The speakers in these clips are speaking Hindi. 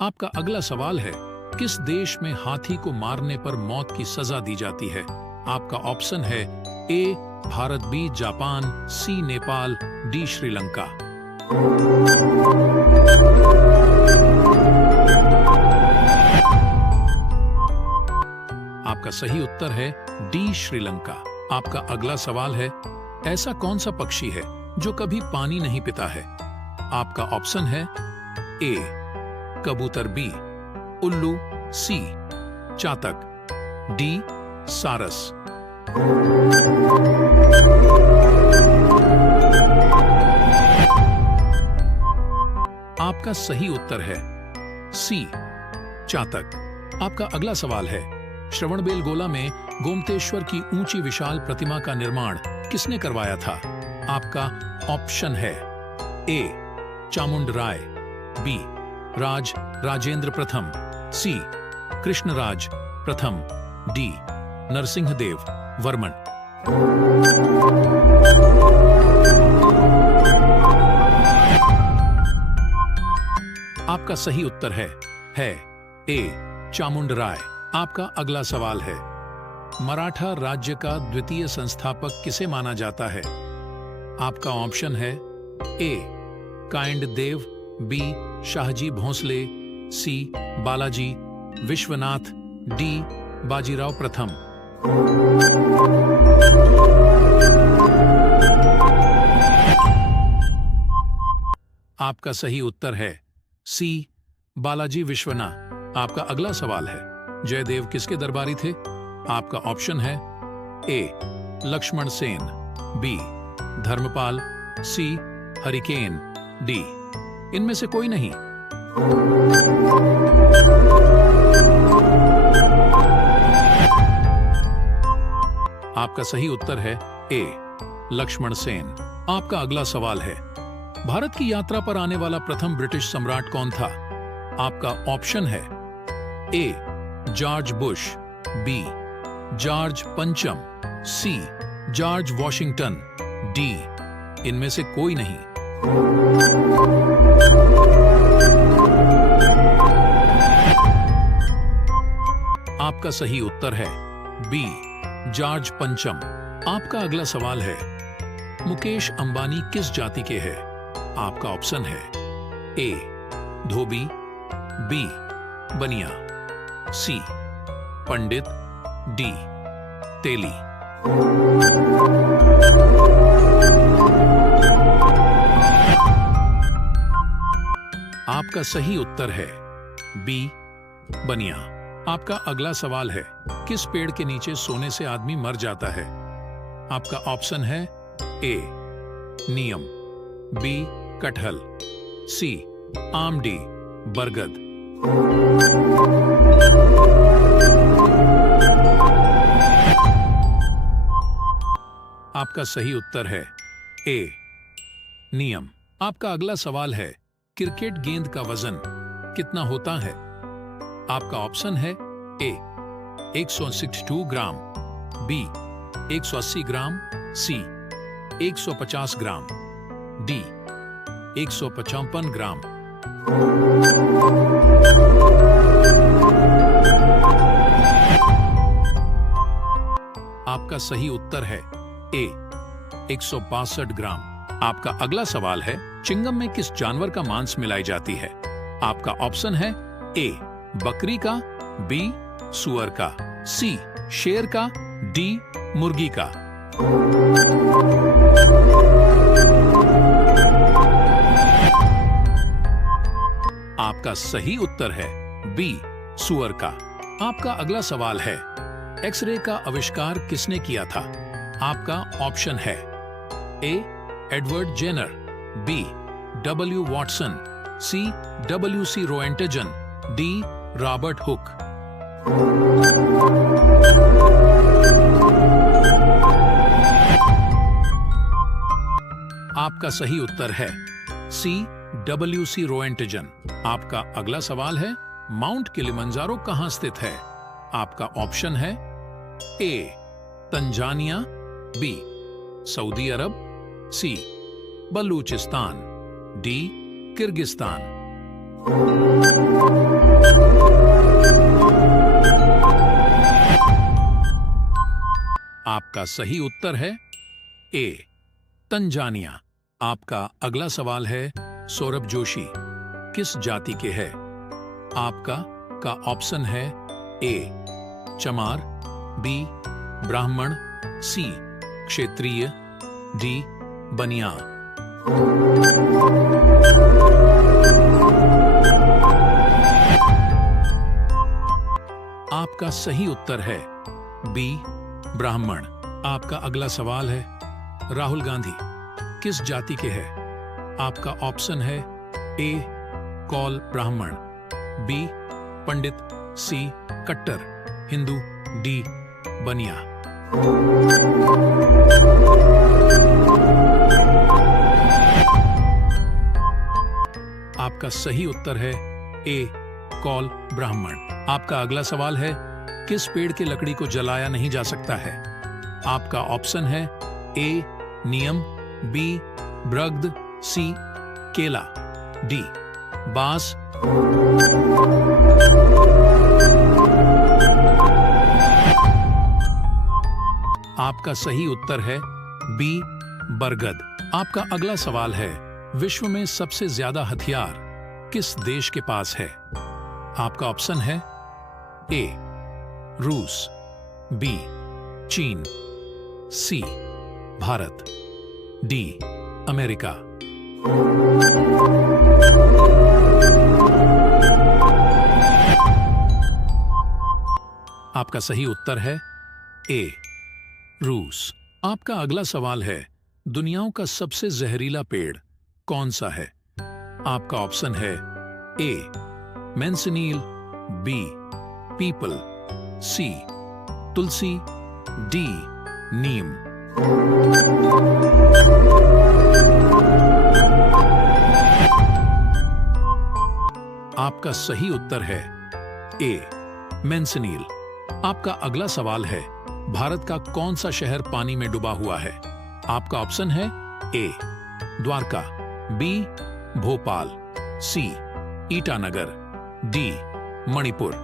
आपका अगला सवाल है, किस देश में हाथी को मारने पर मौत की सजा दी जाती है? आपका ऑप्शन है ए भारत, बी जापान, सी नेपाल, डी श्रीलंका। आपका सही उत्तर है डी श्रीलंका। आपका अगला सवाल है, ऐसा कौन सा पक्षी है जो कभी पानी नहीं पीता है? आपका ऑप्शन है ए कबूतर, बी उल्लू, सी चातक, डी सारस। आपका सही उत्तर है सी चातक। आपका अगला सवाल है, श्रवणबेलगोला में गोमतेश्वर की ऊंची विशाल प्रतिमा का निर्माण किसने करवाया था? आपका ऑप्शन है ए चामुंडराय, बी राजेंद्र प्रथम, सी कृष्णराज प्रथम, डी नरसिंहदेव वर्मन। आपका सही उत्तर है ए चामुंडराय। आपका अगला सवाल है, मराठा राज्य का द्वितीय संस्थापक किसे माना जाता है? आपका ऑप्शन है ए काइंडदेव, बी शाहजी भोंसले, सी बालाजी विश्वनाथ, डी बाजीराव प्रथम। आपका सही उत्तर है सी बालाजी विश्वनाथ। आपका अगला सवाल है, जयदेव किसके दरबारी थे? आपका ऑप्शन है ए लक्ष्मण सेन, बी धर्मपाल, सी हरिकेन, डी इनमें से कोई नहीं। आपका सही उत्तर है ए लक्ष्मण सेन। आपका अगला सवाल है, भारत की यात्रा पर आने वाला प्रथम ब्रिटिश सम्राट कौन था? आपका ऑप्शन है A George Bush, B George पंचम, सी जॉर्ज वॉशिंगटन, डी इनमें से कोई नहीं। आपका सही उत्तर है बी जॉर्ज पंचम। आपका अगला सवाल है, मुकेश अंबानी किस जाति के हैं? आपका ऑप्शन है ए धोबी, बी बनिया, सी पंडित, डी तेली। आपका सही उत्तर है बी बनिया। आपका अगला सवाल है, किस पेड़ के नीचे सोने से आदमी मर जाता है? आपका ऑप्शन है ए नीम, बी कटहल, सी आमडी, बरगद। आपका सही उत्तर है ए नीम। आपका अगला सवाल है, क्रिकेट गेंद का वजन कितना होता है? आपका ऑप्शन है ए 162 ग्राम, बी 180 ग्राम, सी 150 ग्राम, डी 155 ग्राम। आपका सही उत्तर है ए 162 ग्राम। आपका अगला सवाल है, चिंगम में किस जानवर का मांस मिलाई जाती है? आपका ऑप्शन है ए बकरी का, बी सुअर का, सी शेर का, डी मुर्गी का। आपका सही उत्तर है बी सुअर का। आपका अगला सवाल है, एक्सरे का आविष्कार किसने किया था? आपका ऑप्शन है A Edward Jenner, B W Watson, C W C. Roentgen, D Robert Hooke. आपका सही उत्तर है सी डब्ल्यू.सी. रोएंटजन। आपका अगला सवाल है, माउंट किलिमंजारो कहां स्थित है? आपका ऑप्शन है ए तंजानिया, बी सऊदी अरब, सी बलूचिस्तान, डी किर्गिस्तान। आपका सही उत्तर है ए तंजानिया। आपका अगला सवाल है सौरभ जोशी किस जाति के है? आपका ऑप्शन है ए चमार, बी ब्राह्मण, सी क्षेत्रीय, डी बनिया। आपका सही उत्तर है बी ब्राह्मण। आपका अगला सवाल है राहुल गांधी किस जाति के है? आपका ऑप्शन है ए कौल ब्राह्मण, बी पंडित, सी कट्टर हिंदू, डी बनिया। आपका सही उत्तर है ए कौल ब्राह्मण। आपका अगला सवाल है किस पेड़ की लकड़ी को जलाया नहीं जा सकता है? आपका ऑप्शन है ए नीम, बी बृग्ध, सी केला, डी बांस। आपका सही उत्तर है बी बरगद। आपका अगला सवाल है विश्व में सबसे ज्यादा हथियार किस देश के पास है? आपका ऑप्शन है ए रूस, बी चीन, सी भारत, डी अमेरिका। आपका सही उत्तर है ए रूस। आपका अगला सवाल है दुनियाओं का सबसे जहरीला पेड़ कौन सा है? आपका ऑप्शन है ए मैंसनील, बी पीपल, सी तुलसी, डी नीम। आपका सही उत्तर है ए मैंसनील। आपका अगला सवाल है भारत का कौन सा शहर पानी में डूबा हुआ है? आपका ऑप्शन है ए द्वारका, बी भोपाल, सी ईटानगर, डी मणिपुर।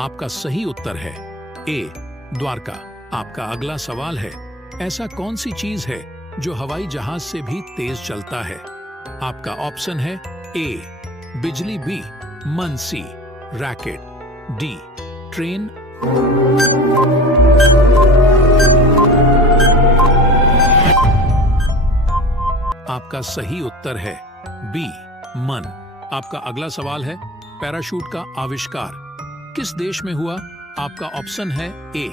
आपका सही उत्तर है ए द्वारका। आपका अगला सवाल है ऐसा कौन सी चीज है जो हवाई जहाज से भी तेज चलता है? आपका ऑप्शन है ए बिजली, बी मन, सी रैकेट, डी ट्रेन। आपका सही उत्तर है बी मन। आपका अगला सवाल है पैराशूट का आविष्कार किस देश में हुआ? आपका ऑप्शन है ए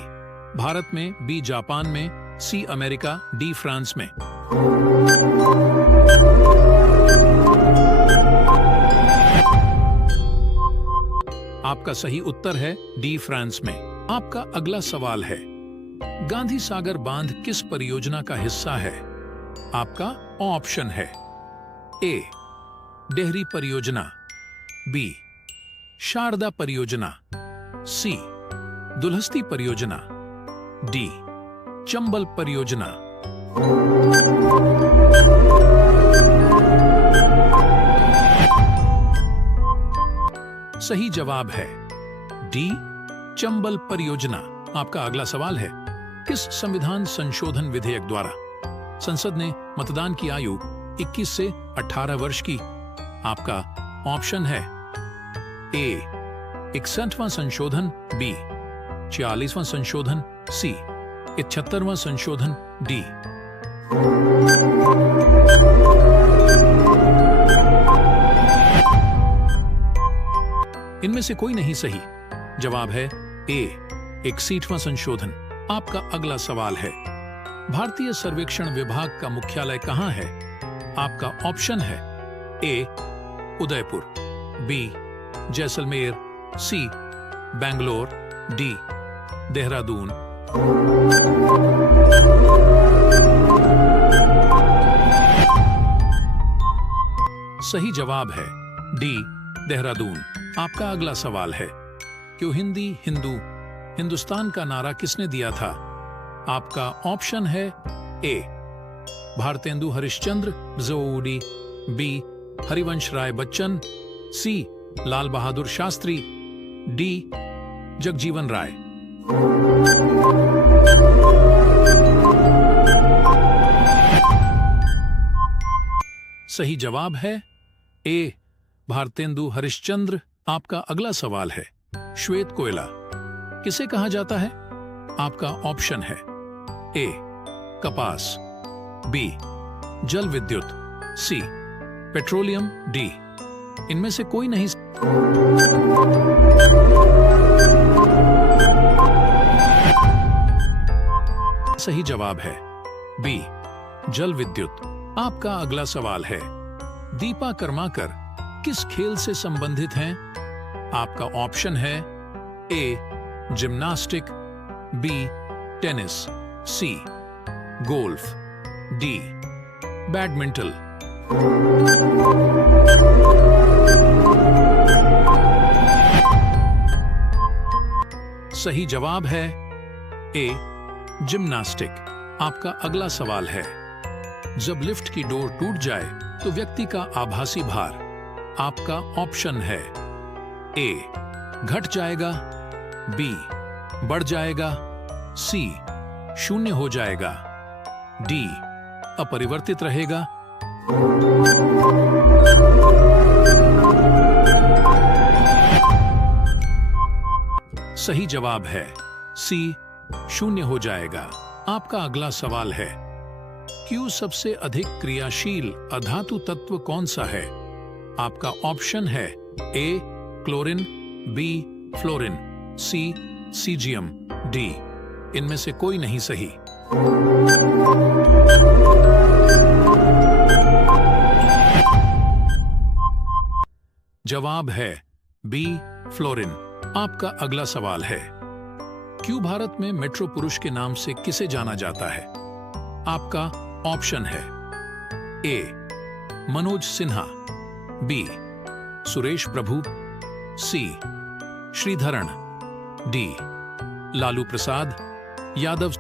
भारत में, बी जापान में, सी अमेरिका, डी फ्रांस में। आपका सही उत्तर है डी फ्रांस में। आपका अगला सवाल है गांधी सागर बांध किस परियोजना का हिस्सा है? आपका ऑप्शन है ए डेहरी परियोजना, बी शारदा परियोजना, सी दुल्हस्ती परियोजना, डी चंबल परियोजना। सही जवाब है डी चंबल परियोजना। आपका अगला सवाल है किस संविधान संशोधन विधेयक द्वारा संसद ने मतदान की आयु 21 से 18 वर्ष की? आपका ऑप्शन है ए 61वां संशोधन, बी 46वां संशोधन, सी 71वां संशोधन, डी। इनमें से कोई नहीं सही। जवाब है ए 61वां संशोधन। आपका अगला सवाल है भारतीय सर्वेक्षण विभाग का मुख्यालय कहां है? आपका ऑप्शन है ए उदयपुर, बी जैसलमेर, सी बेंगलोर, डी देहरादून। सही जवाब है डी देहरादून। आपका अगला सवाल है क्यों हिंदी हिंदू हिंदुस्तान का नारा किसने दिया था? आपका ऑप्शन है ए भारतेंदु हरिश्चंद्र ज़ोऊडी, बी हरिवंश राय बच्चन, सी लाल बहादुर शास्त्री, डी जगजीवन राय। सही जवाब है ए भारतेंदु हरिश्चंद्र। आपका अगला सवाल है, श्वेत कोयला किसे कहा जाता है? आपका ऑप्शन है ए कपास, बी जल विद्युत, सी पेट्रोलियम, डी इनमें से कोई नहीं। सही जवाब है बी जल विद्युत। आपका अगला सवाल है, दीपा कर्माकर किस खेल से संबंधित हैं? आपका ऑप्शन है ए जिम्नास्टिक, बी टेनिस, सी गोल्फ, डी बैडमिंटन। सही जवाब है ए जिम्नास्टिक। आपका अगला सवाल है, जब लिफ्ट की डोर टूट जाए तो व्यक्ति का आभासी भार, आपका ऑप्शन है ए घट जाएगा, बी बढ़ जाएगा, सी शून्य हो जाएगा, डी अपरिवर्तित रहेगा। सही जवाब है सी शून्य हो जाएगा। आपका अगला सवाल है, क्यू सबसे अधिक क्रियाशील अधातु तत्व कौन सा है? आपका ऑप्शन है ए क्लोरीन, बी फ्लोरीन, सी सीजियम, डी इनमें से कोई नहीं सही। जवाब है बी फ्लोरीन। आपका अगला सवाल है, क्यों भारत में मेट्रो पुरुष के नाम से किसे जाना जाता है? आपका ऑप्शन है ए मनोज सिन्हा, बी सुरेश प्रभु, सी श्रीधरण, डी लालू प्रसाद यादव।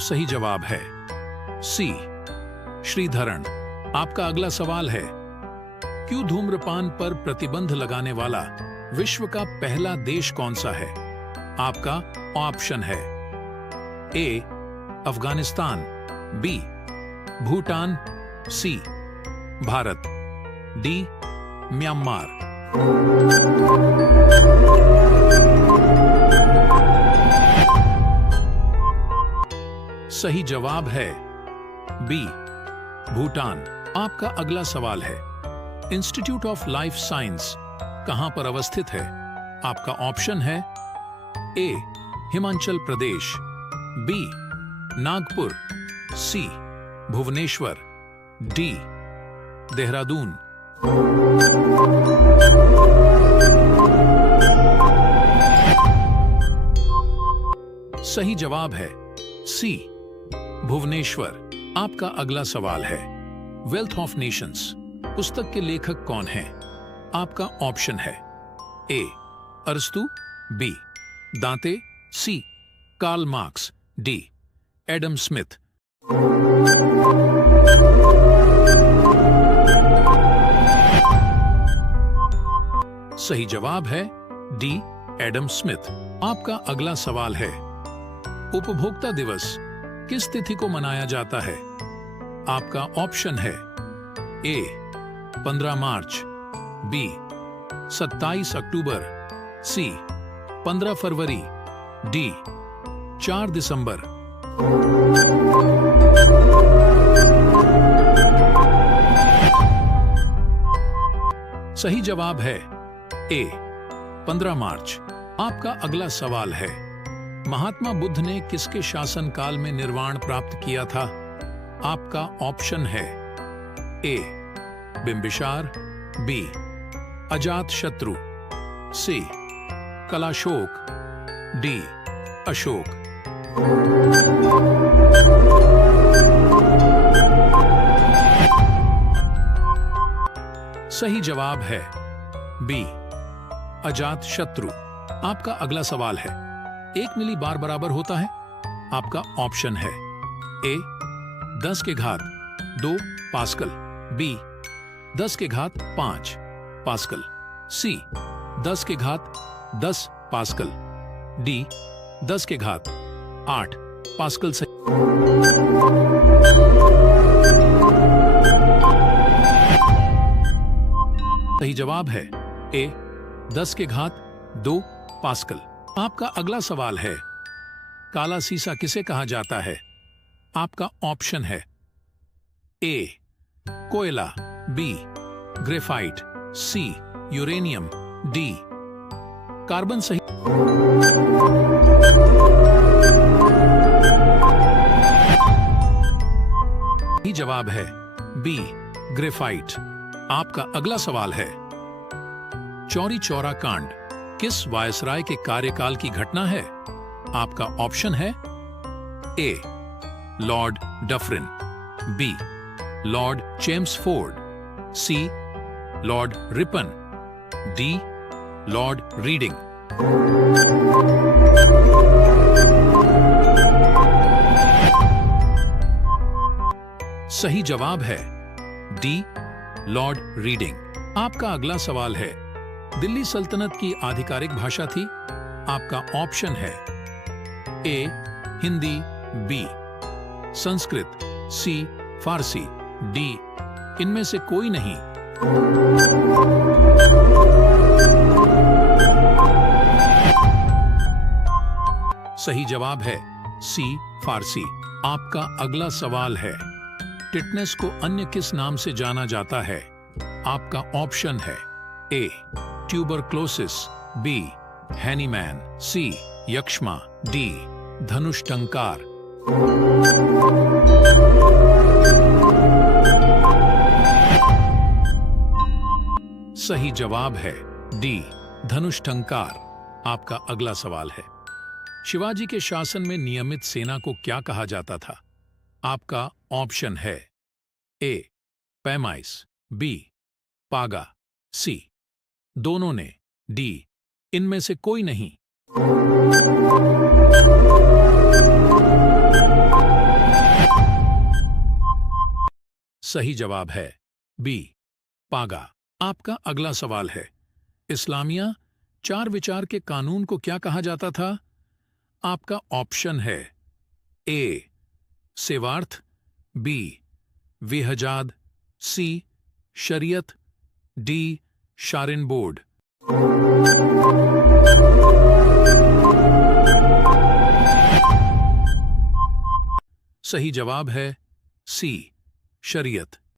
सही जवाब है सी श्रीधरण। आपका अगला सवाल है, क्यों धूम्रपान पर प्रतिबंध लगाने वाला विश्व का पहला देश कौन सा है? आपका ऑप्शन है ए अफगानिस्तान, बी भूटान, सी भारत, डी म्यांमार। सही जवाब है बी भूटान। आपका अगला सवाल है, इंस्टीट्यूट ऑफ लाइफ साइंस कहां पर अवस्थित है? आपका ऑप्शन है ए हिमाचल प्रदेश, बी नागपुर, सी भुवनेश्वर, डी देहरादून। सही जवाब है सी भुवनेश्वर। आपका अगला सवाल है, वेल्थ ऑफ नेशंस पुस्तक के लेखक कौन हैं? आपका ऑप्शन है ए अरस्तु, B Dante, C Karl Marx, D Adam Smith. सही जवाब है डी एडम स्मिथ। आपका अगला सवाल है, उपभोक्ता दिवस किस तिथि को मनाया जाता है? आपका ऑप्शन है ए 15 मार्च, बी 27 अक्टूबर, सी 15 फरवरी, डी 4 दिसंबर। सही जवाब है ए 15 मार्च। आपका अगला सवाल है, महात्मा बुद्ध ने किसके शासनकाल में निर्वाण प्राप्त किया था? आपका ऑप्शन है ए बिंबिसार, बी अजात शत्रु, सी कलाशोक, डी अशोक। सही जवाब है बी अजात शत्रु। आपका अगला सवाल है, 1 मिली बार बराबर होता है? आपका ऑप्शन है ए 10 के घात 2 पास्कल, बी 10 के घात 5 पास्कल, सी 10 के घात 10 पास्कल, डी 10 के घात 8 पास्कल। सही जवाब है ए 10 के घात 2 पास्कल। आपका अगला सवाल है, काला सीसा किसे कहा जाता है? आपका ऑप्शन है ए कोयला, बी ग्रेफाइट, सी यूरेनियम, डी कार्बन। सही जवाब है बी ग्रेफाइट। आपका अगला सवाल है, चौरी चौरा कांड किस वायसराय के कार्यकाल की घटना है? आपका ऑप्शन है A Lord Dufferin, B Lord Chelmsford, C Lord Ripon, D Lord Reading. सही जवाब है डी लॉर्ड रीडिंग। आपका अगला सवाल है, दिल्ली सल्तनत की आधिकारिक भाषा थी? आपका ऑप्शन है ए हिंदी, बी संस्कृत, सी फारसी, डी इनमें से कोई नहीं। सही जवाब है सी फारसी। आपका अगला सवाल है, टिटनेस को अन्य किस नाम से जाना जाता है? आपका ऑप्शन है ए ट्यूबरक्लोसिस, बी हैनीमैन, सी यक्ष्मा, डी धनुष टंकार। सही जवाब है डी धनुष टंकार। आपका अगला सवाल है, शिवाजी के शासन में नियमित सेना को क्या कहा जाता था? आपका ऑप्शन है ए पैमाइस, बी पागा, सी दोनों ने, डी इनमें से कोई नहीं। सही जवाब है बी पागा। आपका अगला सवाल है, इस्लामिया 4 विचार के कानून को क्या कहा जाता था? आपका ऑप्शन है ए सेवार्थ, बी विहजाद, सी शरीयत, डी शारिन बोर्ड। सही जवाब है सी शरीयत।